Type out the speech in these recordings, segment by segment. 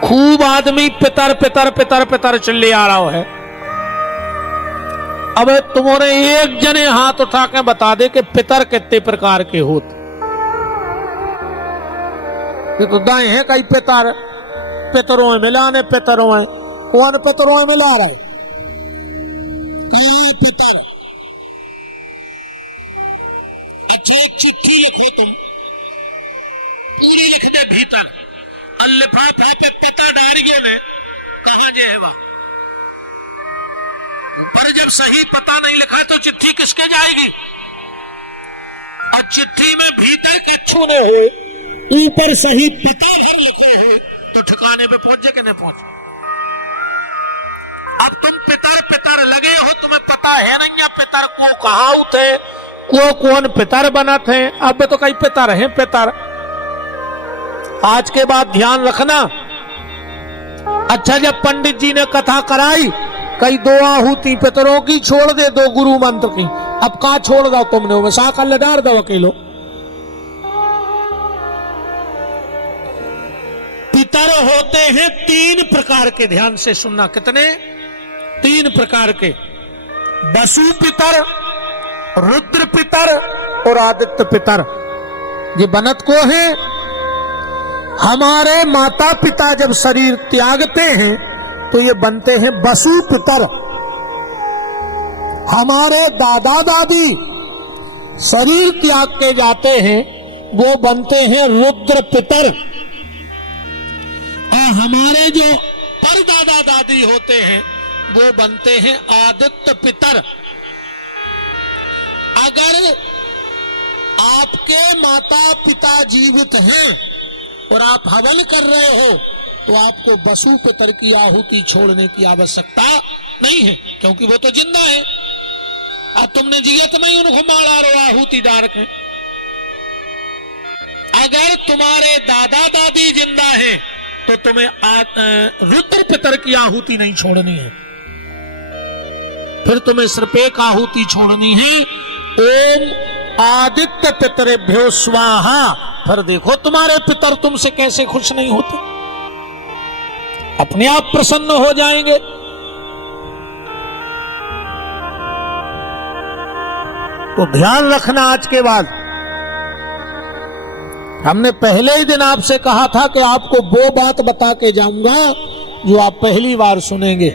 खूब आदमी पितर पितर पितर पितर चिल्ले आ रहा है। अब तुम्हारे एक जने हाथ उठा के बता दे कि पितर कितने प्रकार के होते। ये तो दाएं हैं कई पितर, पितरों में मिलाने पितरों में, कौन पितरों में मिला रहा है? क्या है पितर? अच्छा एक चिट्ठी लिखो तुम, पूरी लिख दे भीतर, लिफाफा पे पता डारियों ने कहां जे है वह। ऊपर जब सही पता नहीं लिखा तो चिट्ठी किसके जाएगी? और चिट्ठी में भीतर कच्छू ने होए, ऊपर सही पता भर लिखो होए तो ठिकाने पे पहुंचे कि नहीं पहुंचे। अब तुम पितर पितर लगे हो, तुम्हें पता है नहीं या पितर को कहा उठे, को कौन पितर बनत है। अब तो कई पितर हैं पितर। आज के बाद ध्यान रखना। अच्छा जब पंडित जी ने कथा कराई, कई 2 आहुति पितरों की छोड़ दे, 2 गुरु मंत्र की। अब कहा छोड़ दो तुमने, वो साकल डार दो अकेलो। पितर होते हैं 3 प्रकार के, ध्यान से सुनना। कितने? 3 प्रकार के। वसु पितर, रुद्र पितर और आदित्य पितर। ये बनत को है। हमारे माता पिता जब शरीर त्यागते हैं तो ये बनते हैं वसु पितर। हमारे दादा दादी शरीर त्याग के जाते हैं, वो बनते हैं रुद्र पितर। और हमारे जो परदादा दादी होते हैं वो बनते हैं आदित्य पितर। अगर आपके माता पिता जीवित हैं और आप हवन कर रहे हो तो आपको वसु पितर की आहुति छोड़ने की आवश्यकता नहीं है, क्योंकि वो तो जिंदा है। अब तुमने जियत में ही उनको मारा रो आहुति डार के। अगर तुम्हारे दादा दादी जिंदा हैं तो तुम्हें रुद्र पितर की आहुति नहीं छोड़नी है, फिर तुम्हें सिर्फ एक आहुति छोड़नी है, ओम आदित्य पितरेभ्यो स्वाहा। फिर देखो तुम्हारे पितर तुमसे कैसे खुश नहीं होते, अपने आप प्रसन्न हो जाएंगे। तो ध्यान रखना। आज के बाद हमने पहले ही दिन आपसे कहा था कि आपको वो बात बता के जाऊंगा जो आप पहली बार सुनेंगे।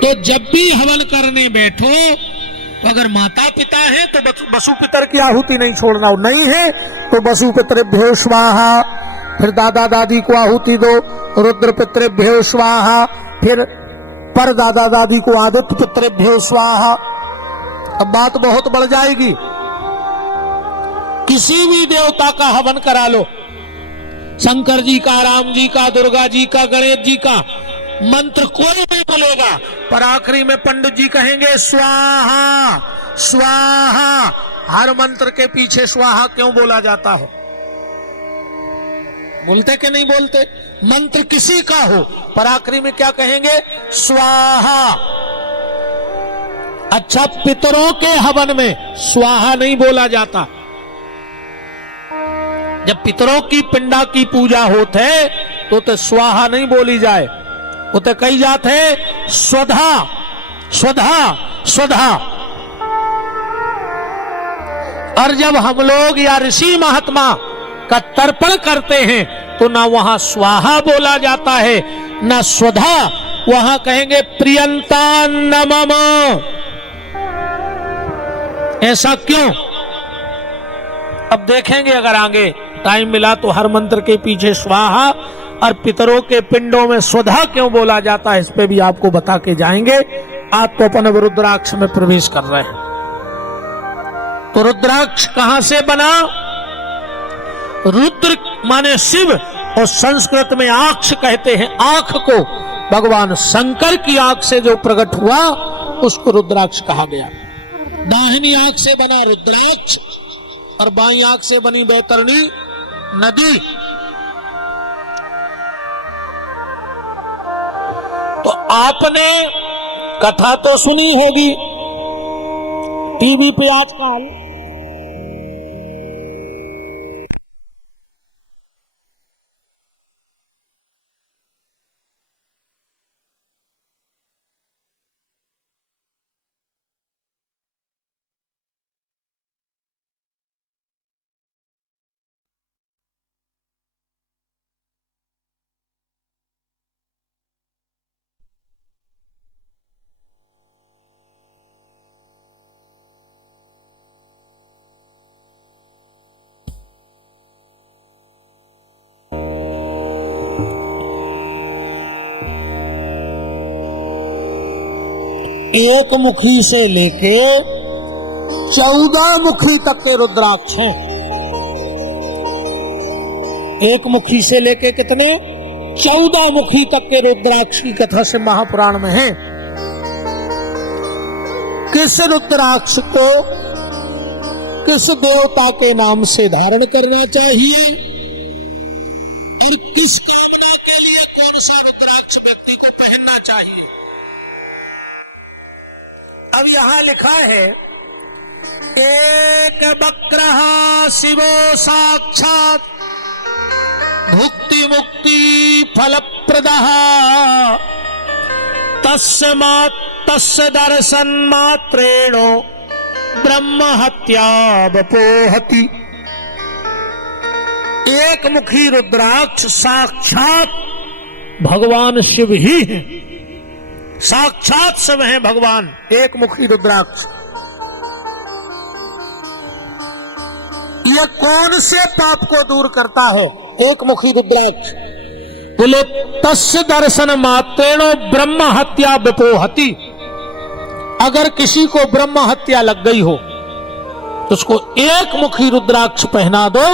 तो जब भी हवन करने बैठो तो अगर माता पिता हैं तो वसु पितर की आहुति नहीं छोड़ना, और नहीं है तो वसु पितरेभ्यो स्वाहा। फिर दादा दादी को आहुति दो, रुद्र पितरेभ्यो स्वाहा। फिर पर दादा दादी को आदित्य पितरेभ्यो स्वाहा। अब बात बहुत बढ़ जाएगी। किसी भी देवता का हवन करा लो, शंकर जी का, राम जी का, दुर्गा जी का, गणेश जी का, मंत्र कोई नहीं बोलेगा, पर आखिरी में पंडित जी कहेंगे स्वाहा स्वाहा। हर मंत्र के पीछे स्वाहा क्यों बोला जाता है? बोलते कि नहीं बोलते? मंत्र किसी का हो पर आखिरी में क्या कहेंगे? स्वाहा। अच्छा पितरों के हवन में स्वाहा नहीं बोला जाता। जब पितरों की पिंडा की पूजा होते तो स्वाहा नहीं बोली जाए, वो तो कही जाते है स्वधा स्वधा स्वधा। और जब हम लोग या ऋषि महात्मा का तर्पण करते हैं तो ना वहां स्वाहा बोला जाता है ना स्वधा, वहां कहेंगे प्रियंता नमः। ऐसा क्यों? अब देखेंगे अगर आगे टाइम मिला तो हर मंत्र के पीछे स्वाहा और पितरों के पिंडों में स्वधा क्यों बोला जाता है, इस पे भी आपको बता के जाएंगे। आज तो अपन रुद्राक्ष में प्रवेश कर रहे हैं। तो रुद्राक्ष कहां से बना? रुद्र माने शिव, और संस्कृत में आक्ष कहते हैं आंख को। भगवान शंकर की आंख से जो प्रकट हुआ उसको रुद्राक्ष कहा गया। दाहिनी आंख से बना रुद्राक्ष और बाईं आंख से बनी बैतरणी नदी। तो आपने कथा तो सुनी होगी टीवी पे आजकल, एक मुखी से लेके 14 मुखी तक के रुद्राक्ष हैं। एक मुखी से लेके कितने? 14 मुखी तक के रुद्राक्ष की कथा से महापुराण में है। किस रुद्राक्ष को किस देवता के नाम से धारण करना चाहिए और किस कामना के लिए कौन सा रुद्राक्ष व्यक्ति को पहनना चाहिए। अब यहां लिखा है, एक वक्रः शिवो साक्षात् भुक्ति मुक्ति फलप्रदः तस्य दर्शन मात्रेण ब्रह्म हत्या वपोहति। एक मुखी रुद्राक्ष साक्षात भगवान शिव ही हैं, साक्षात शिव हैं भगवान। एक मुखी रुद्राक्ष यह कौन से पाप को दूर करता है? एक मुखी रुद्राक्ष बोले, तस्य दर्शन मात्रेण ब्रह्म हत्या वपोहति। अगर किसी को ब्रह्म हत्या लग गई हो तो उसको एक मुखी रुद्राक्ष पहना दो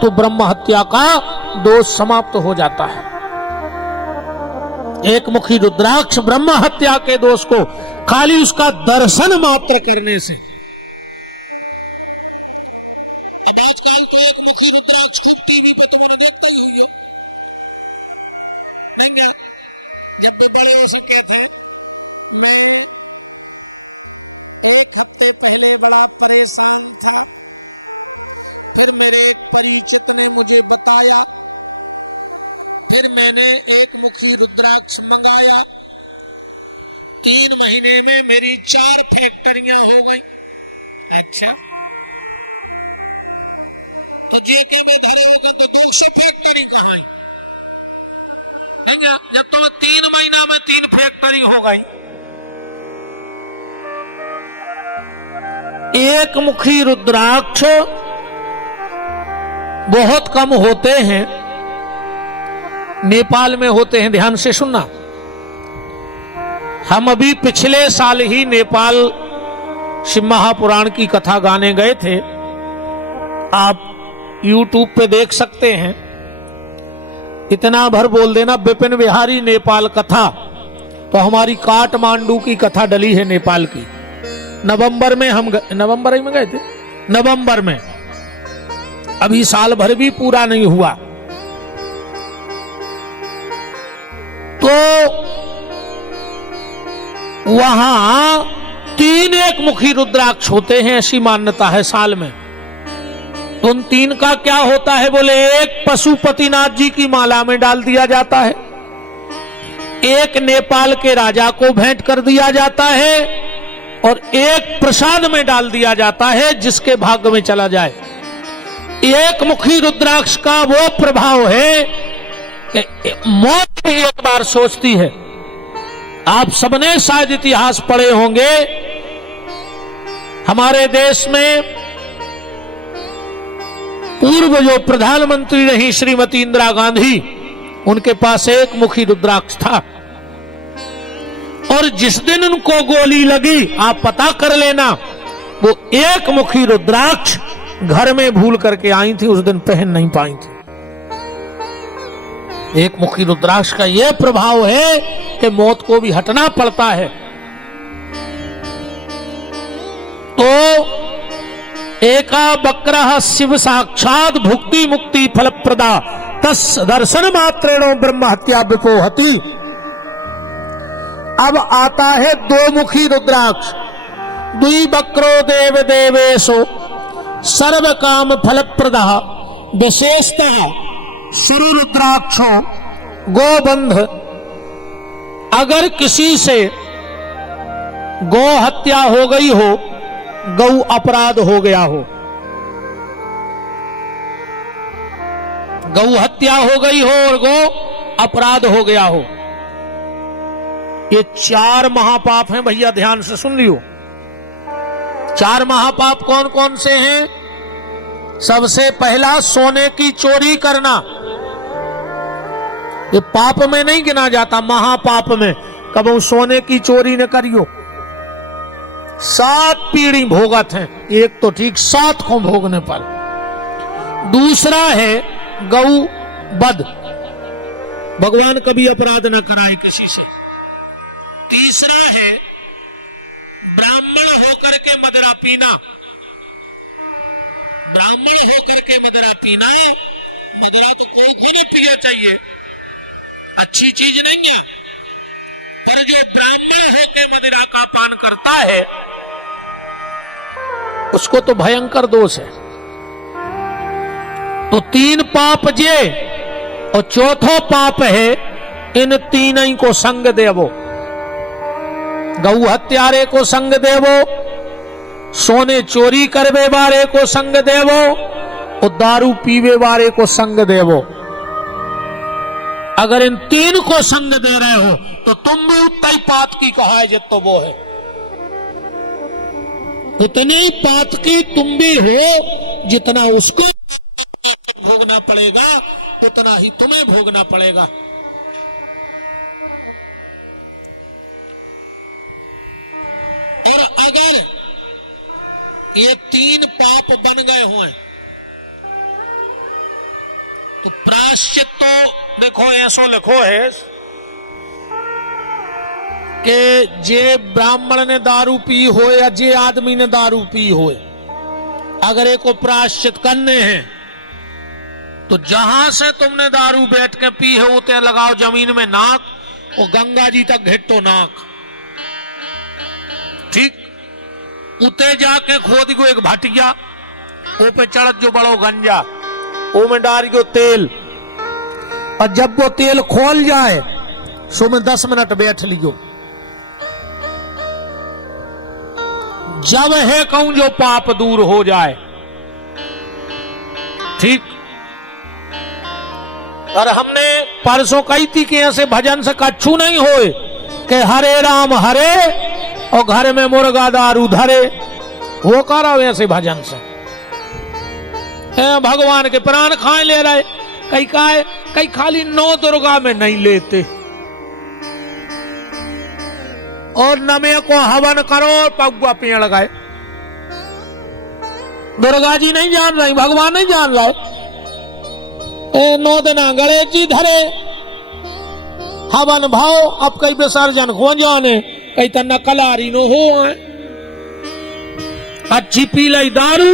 तो ब्रह्म हत्या का दोष समाप्त हो जाता है। एक मुखी रुद्राक्ष ब्रह्म हत्या के दोष को खाली उसका दर्शन मात्र करने से। अब आजकल तो एक मुखी रुद्राक्ष खूब टीवी पे तुमने देखता ही हुई हो, नहीं क्या? जब भी बड़े हो से कहते हैं, मैं एक हफ्ते पहले बड़ा परेशान था, फिर मेरे एक परिचित ने मुझे बताया, फिर मैंने एक मुखी रुद्राक्ष मंगाया, 3 महीने में मेरी 4 फैक्ट्रियां हो गई। अच्छा, तो जे के में धरे हो गए तो 200 फैक्ट्री कहां है क्या? जब तुम्हें 3 महीना में 3 फैक्ट्री हो गई। एक मुखी रुद्राक्ष बहुत कम होते हैं, नेपाल में होते हैं। ध्यान से सुनना, हम अभी पिछले साल ही नेपाल शिव महापुराण की कथा गाने गए थे। आप YouTube पे देख सकते हैं। इतना भर बोल देना विपिन बिहारी नेपाल कथा, तो हमारी काठमांडू की कथा डली है नेपाल की। नवंबर में हम नवंबर में गए थे, नवंबर में, अभी साल भर भी पूरा नहीं हुआ। तो वहां 3 एक मुखी रुद्राक्ष होते हैं, ऐसी मान्यता है साल में। तो उन 3 का क्या होता है? बोले, एक पशुपतिनाथ जी की माला में डाल दिया जाता है, एक नेपाल के राजा को भेंट कर दिया जाता है, और एक प्रसाद में डाल दिया जाता है जिसके भाग्य में चला जाए। एक मुखी रुद्राक्ष का वो प्रभाव है कि मौत भी एक बार सोचती है। आप सबने शायद इतिहास पढ़े होंगे, हमारे देश में पूर्व जो प्रधानमंत्री रही श्रीमती इंदिरा गांधी, उनके पास एक मुखी रुद्राक्ष था, और जिस दिन उनको गोली लगी, आप पता कर लेना, वो एक मुखी रुद्राक्ष घर में भूल करके आई थी, उस दिन पहन नहीं पाई थी। एक मुखी रुद्राक्ष का यह प्रभाव है कि मौत को भी हटना पड़ता है। तो एका वक्रः शिव साक्षात भुक्ति मुक्ति फलप्रदा तस् दर्शन मात्रेणो ब्रह्म हत्या विपोहति। अब आता है 2 मुखी रुद्राक्ष। द्विवक्रो देव देवेशो सर्व काम फलप्रदः विशेषतः सरु रुद्राक्षो गोबंध। अगर किसी से गौ हत्या हो गई हो, गौ अपराध हो गया हो, गौ हत्या हो गई हो और गौ अपराध हो गया हो, ये 4 महापाप हैं भैया, ध्यान से सुन लियो। 4 महापाप कौन कौन से हैं? सबसे पहला, सोने की चोरी करना। ये पाप में नहीं गिना जाता, महापाप में। कबो सोने की चोरी न करियो, 7 पीढ़ी भोगत हैं, एक तो ठीक 7 को भोगने पर। दूसरा है गौ वध, भगवान कभी अपराध ना कराए किसी से। तीसरा है ब्राह्मण होकर के मदिरा पीना, ब्राह्मण होकर के मदिरा पीना। मदिरा तो को ने पियो चाहिए, अच्छी चीज नहीं है, पर जो ब्राह्मण होकर मदिरा का पान करता है उसको तो भयंकर दोष है। तो 3 पाप जे, और चौथो पाप है इन 3 ही को संग देवो। गऊ हत्यारे को संग देवो, सोने चोरी करवे वाले को संग देवो, और दारू पीवे वाले को संग देवो। अगर इन 3 को संग दे रहे हो तो तुम भी उतना ही पात की कहा है जितना वो है, उतने ही पात की तुम भी हो। जितना उसको भोगना पड़ेगा उतना ही तुम्हें भोगना पड़ेगा। और अगर ये 3 पाप बन गए हों तो प्रायश्चित तो देखो ऐसो लिखो है कि जे ब्राह्मण ने दारू पी हो या जे आदमी ने दारू पी हो, अगर एक को प्रायश्चित करने हैं तो जहां से तुमने दारू बैठ के पी है उते लगाओ जमीन में नाक, और गंगा जी तक घिट्टो नाक, ठीक। उते जाके खोद गो एक भाटिया, ओ पे चढ़त जो बड़ो गंजा, ओ में डाल गो तेल, और जब वो तेल खोल जाए सो में 10 मिनट बैठ लियो। जब है कहूं जो पाप दूर हो जाए, ठीक। और हमने परसों कही थी कि ऐसे भजन से कच्छू नहीं होए कि हरे राम हरे और घर में मुर्गा दारू धरे, वो करा वैसे भजन से भगवान के प्राण खाए ले रहे। कई काहे, कई खाली 9 दुर्गा में नहीं लेते, और नमे को हवन करो पगुआ पेड़ गए। दुर्गा जी नहीं जान रही, भगवान नहीं जान रहे। 9 दिन गणेश जी धरे हवन भाव, अब कई विसर्जन खो जाने, कई तो नकलारी नो हो आए। अच्छी पी लाई दारू,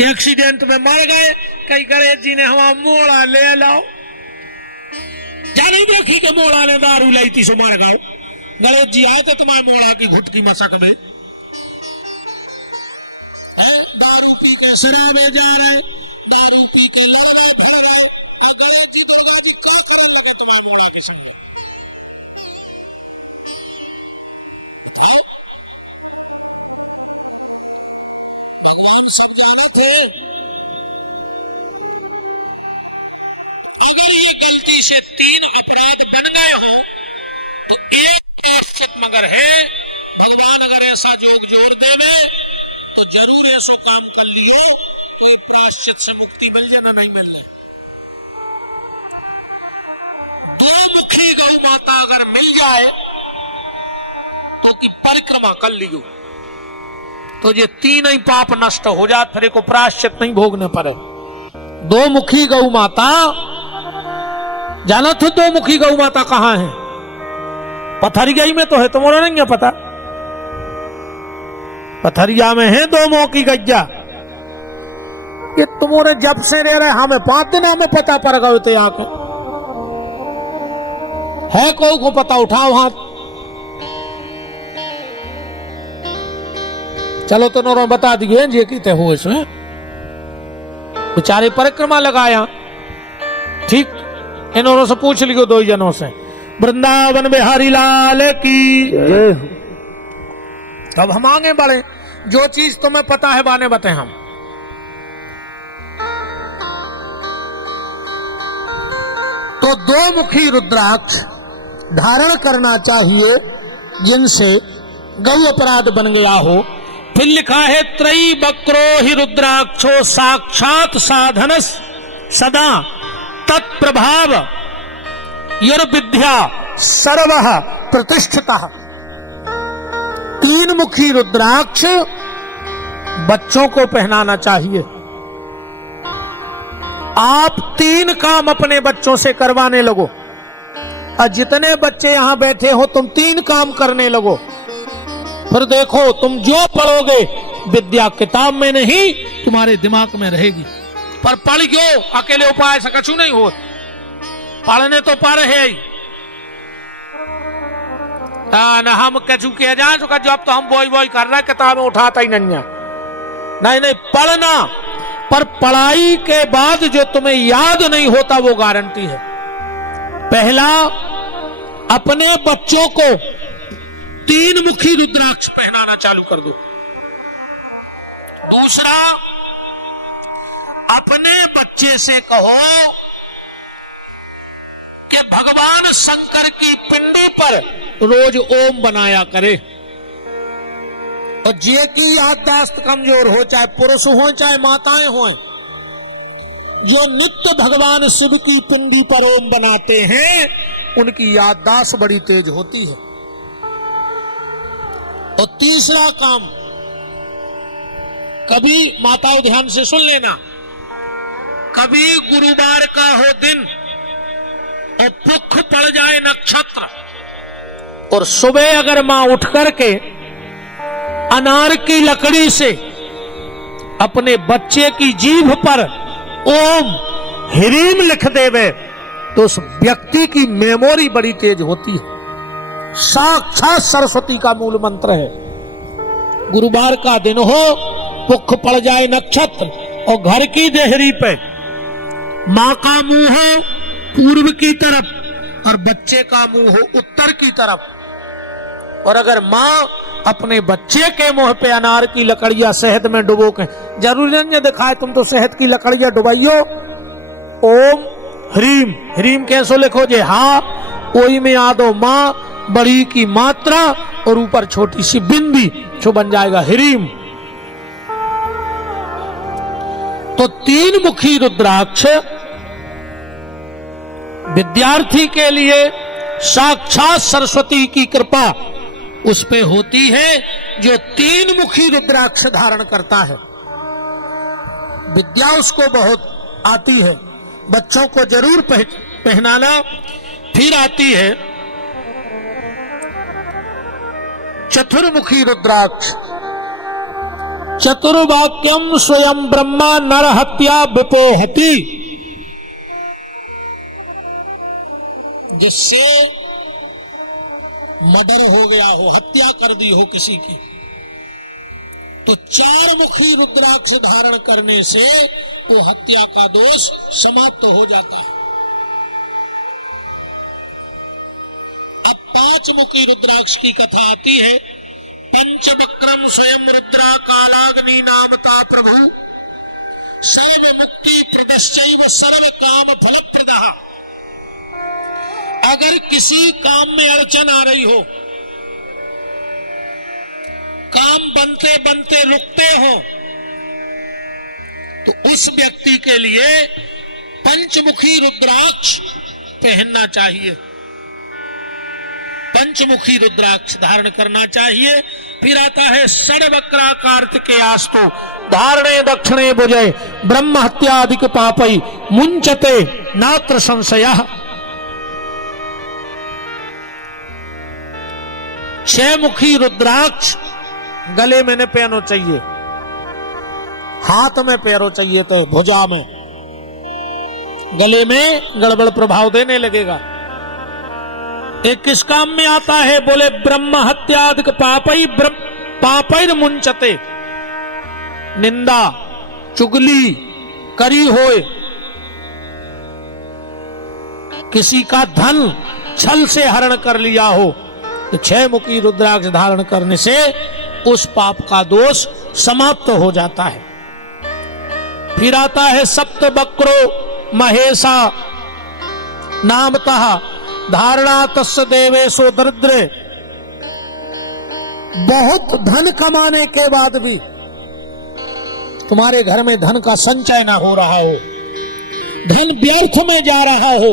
एक्सीडेंट में मर गए, कई गणेश जी ने हमारा मोड़ा ले लाओ। जा नहीं देखी कि मोड़ा ने दारू लाई थी सो मर गाओ। गणेश जी आए थे तुम्हारे मोड़ा की घुटकी मसक में है, दारू पी के शराबे जा रहे, दारू पी के लड़ रहे भिड़ रहे, और गणेश जी दुर्गा जी का करन लगे तुम्हारे मोड़ा के संगे, बताओ। भगवान सब जानत हैं। अगर ये गलती से 3 अपराध बन गए हो तो एक प्रायश्चित मगर है, भगवान अगर ऐसा जोग जोर देवे तो जरूर ऐसो काम कर लियो तो ये प्रायश्चित से मुक्ति मिल जाए ना नहीं मिलने। 2 मुखी गौ माता अगर मिल जाए तो की परिक्रमा कर लियो तो ये 3 ही पाप नष्ट हो जात, फिर को प्रायश्चित नहीं भोगने पड़े। 2 मुखी गौ माता जाना तो 2 मुखी गौ माता कहां है? पथरिया में तो है, तुम्हारा नहीं है पता? पथरिया में है 2 मुंह की गैया। ये तुम्हारे जब से रह रहे हमें 5 दिन हमें पता पड़ गए थे आके है को पता उठाओ हाथ। चलो तो नौरों बता दिए जे की हो इसमें बेचारे परिक्रमा लगाया, ठीक। इन्होंने से पूछ लियो 2 जनों से, वृंदावन बिहारी लाल की जय हो। तब हम आगे बढ़े, जो चीज तुम्हें पता है बाने बते हम। तो 2 मुखी रुद्राक्ष धारण करना चाहिए जिनसे गौ अपराध बन गया हो। फिर लिखा है त्रयी बक्रो ही रुद्राक्षो साक्षात साधनस सदा तत्प्रभाव युर्विद्या सर्व प्रतिष्ठिता। तीन मुखी रुद्राक्ष बच्चों को पहनाना चाहिए। आप 3 काम अपने बच्चों से करवाने लगो, और जितने बच्चे यहां बैठे हो तुम 3 काम करने लगो। फिर देखो तुम जो पढ़ोगे विद्या किताब में नहीं तुम्हारे दिमाग में रहेगी। पर पढ़ गयो अकेले उपाय से कछु नहीं हो, पढ़ने तो पढ़ है ही ना। हम कछु कह जाए तो जब तो हम बोई बोई कर रहे किताब में उठाता ही नहीं। नहीं पढ़ना, पर पढ़ाई के बाद जो तुम्हें याद नहीं होता वो गारंटी है। पहला, अपने बच्चों को 3 मुखी रुद्राक्ष पहनाना चालू कर दो। दूसरा, अपने बच्चे से कहो कि भगवान शंकर की पिंडी पर रोज ओम बनाया करे। और जे की याददाश्त कमजोर हो, चाहे पुरुष हो चाहे माताएं हो, जो नित्य भगवान शिव की पिंडी पर ओम बनाते हैं उनकी याददाश्त बड़ी तेज होती है। और तीसरा काम, कभी माताओं ध्यान से सुन लेना, कभी गुरुवार का हो दिन और पुख पड़ जाए नक्षत्र, और सुबह अगर मां उठ करके अनार की लकड़ी से अपने बच्चे की जीभ पर ओम ह्रीम लिख देवे तो उस व्यक्ति की मेमोरी बड़ी तेज होती है। साक्षात सरस्वती का मूल मंत्र है। गुरुवार का दिन हो, पुख पड़ जाए नक्षत्र और घर की देहरी पे मां का मुंह हो पूर्व की तरफ और बच्चे का मुंह हो उत्तर की तरफ, और अगर मां अपने बच्चे के मुंह पे अनार की लकड़ियां शहद में डुबो के, जरूरी नहीं दिखाए तुम तो शहद की लकड़ियां डुबाइयो, ओम ह्रीम, ह्रीम कैसो लिखो जे हा, ओई में आदो मां बड़ी की मात्रा और ऊपर छोटी सी बिंदी, जो बन जाएगा ह्रीम। तो 3 मुखी रुद्राक्ष विद्यार्थी के लिए साक्षात सरस्वती की कृपा उस पे होती है जो 3 मुखी रुद्राक्ष धारण करता है। विद्या उसको बहुत आती है, बच्चों को जरूर पहनाना। फिर आती है चतुर्मुखी रुद्राक्ष। चतुर्वाक्यम स्वयं ब्रह्मा नर हत्या विपोहति, जिससे मर्डर हो गया हो, हत्या कर दी हो किसी की, तो 4 मुखी रुद्राक्ष धारण करने से वो हत्या का दोष समाप्त हो जाता है। अब 5 मुखी रुद्राक्ष की कथा आती है। पंचवक्रम स्वयं रुद्रा कालाग्नि नामता प्रभु, सर्व मुक्ति प्रदश्चैव सर्व काम फल प्रदः। अगर किसी काम में अड़चन आ रही हो, काम बनते बनते रुकते हो, तो उस व्यक्ति के लिए पंचमुखी रुद्राक्ष पहनना चाहिए, पंचमुखी रुद्राक्ष धारण करना चाहिए। फिर आता है षड्वक्राकार्तिकेयास्तु धारणे दक्षिणे भुजे ब्रह्म हत्यादिक पापई मुंचते नात्र संशयः। 6 मुखी रुद्राक्ष गले में न पहनो चाहिए, हाथ में पैरो चाहिए, तो भुजा में, गले में गड़बड़ प्रभाव देने लगेगा। एक किस काम में आता है? बोले ब्रह्म हत्यादिक पापई पापैर मुंचते, निंदा चुगली करी होए, किसी का धन छल से हरण कर लिया हो, तो 6 मुखी रुद्राक्ष धारण करने से उस पाप का दोष समाप्त हो जाता है। फिर आता है सप्तवक्रो महेशा नामतः धारणा तस्य देवेशो दरिद्रे। बहुत धन कमाने के बाद भी तुम्हारे घर में धन का संचय ना हो रहा हो, धन व्यर्थ में जा रहा हो,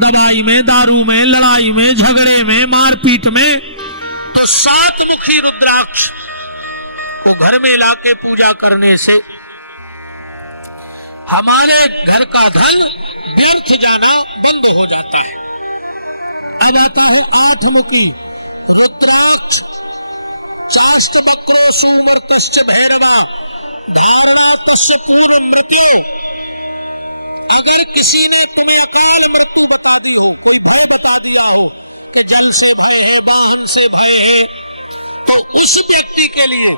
दवाई में, दारू में, लड़ाई में, झगड़े में, मारपीट में, तो 7 मुखी रुद्राक्ष को घर में लाके पूजा करने से हमारे घर का धन व्यर्थ जाना बंद हो जाता है। अब आता है 8 मुखी रुद्राक्ष। चाष्ट बक्रो सुमर्तश्च भैरवा धारणा तस्य पूर्व मृत्यो। अगर किसी ने तुम्हें अकाल मृत्यु बता दी हो, कोई भय बता दिया हो कि जल से भय है, वाहन से भय है, तो उस व्यक्ति के लिए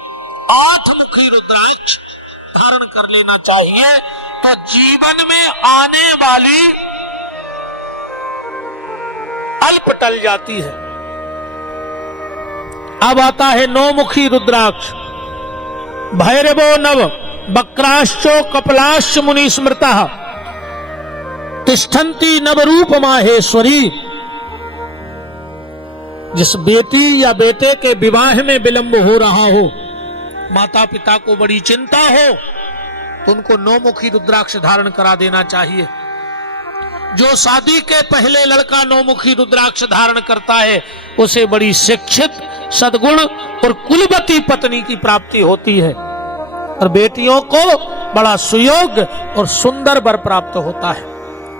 8 मुखी रुद्राक्ष धारण कर लेना चाहिए। तो जीवन में आने वाली अल्प टल जाती है। अब आता है 9 मुखी रुद्राक्ष। भैरवो नव वक्राश्चो कपलाश्च मुनि स्मृतः तिष्ठन्ति नवरूप माहेश्वरी। जिस बेटी या बेटे के विवाह में विलंब हो रहा हो, माता पिता को बड़ी चिंता हो, तो उनको 9 मुखी रुद्राक्ष धारण करा देना चाहिए। जो शादी के पहले लड़का 9 मुखी रुद्राक्ष धारण करता है, उसे बड़ी शिक्षित, सद्गुण और कुलवती पत्नी की प्राप्ति होती है, और बेटियों को बड़ा सुयोग्य और सुंदर वर प्राप्त होता है।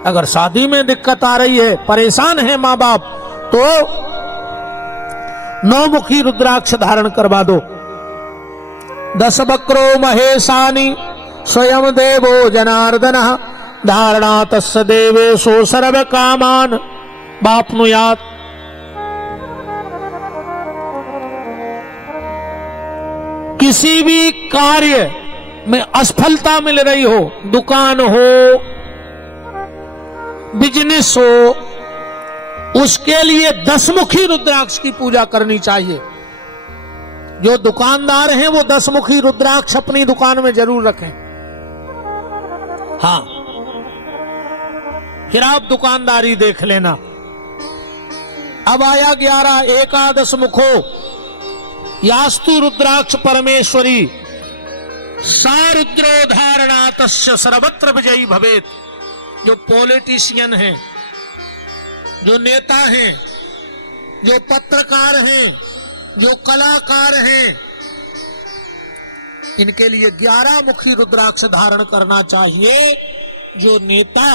अगर शादी में दिक्कत आ रही है, परेशान है मां बाप, तो 9 मुखी रुद्राक्ष धारण करवा दो। 10 वक्रो महेशानि स्वयं देवो जनार्दनः धारणा तस्य देवेशो सर्व कामान वाप्नुयात्। किसी भी कार्य में असफलता मिल रही हो, दुकान हो, बिजनेस हो, उसके लिए 10 मुखी रुद्राक्ष की पूजा करनी चाहिए। जो दुकानदार हैं वो 10 मुखी रुद्राक्ष अपनी दुकान में जरूर रखें। हाँ, फिर आप दुकानदारी देख लेना। अब आया 11 एकादश मुखो यास्तु रुद्राक्ष परमेश्वरी सा रुद्रो धारणा तस्य सर्वत्र विजयी भवेत। जो पॉलिटिशियन हैं, जो नेता हैं, जो पत्रकार हैं, जो कलाकार हैं, इनके लिए 11 मुखी रुद्राक्ष धारण करना चाहिए। जो नेता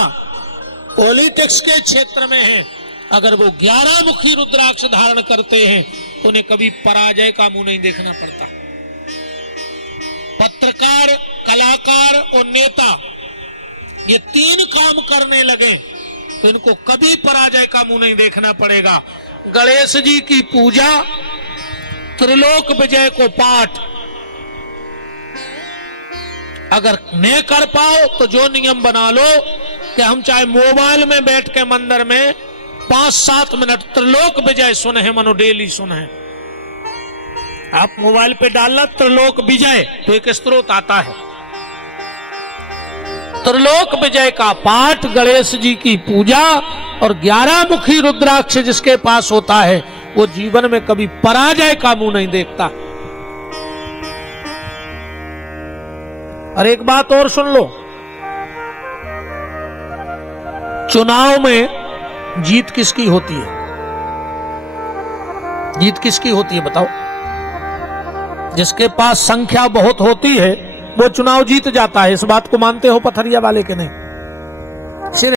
पॉलिटिक्स के क्षेत्र में हैं, अगर वो 11 मुखी रुद्राक्ष धारण करते हैं तो उन्हें कभी पराजय का मुंह नहीं देखना पड़ता। पत्रकार, कलाकार और नेता ये 3 काम करने लगे तो इनको कभी पराजय का मुंह नहीं देखना पड़ेगा। गणेश जी की पूजा, त्रिलोक विजय को पाठ अगर न कर पाओ तो जो नियम बना लो कि हम चाहे मोबाइल में बैठ के मंदिर में 5-7 मिनट त्रिलोक विजय सुने, मनो डेली सुने। आप मोबाइल पे डालना त्रिलोक विजय, तो एक स्त्रोत आता है। त्रिलोक विजय का पाठ, गणेश जी की पूजा और 11 मुखी रुद्राक्ष जिसके पास होता है, वो जीवन में कभी पराजय का मुंह नहीं देखता। और एक बात और सुन लो, चुनाव में जीत किसकी होती है? जीत किसकी होती है बताओ? जिसके पास संख्या बहुत होती है वो चुनाव जीत जाता है। इस बात को मानते हो पथरिया वाले के नहीं?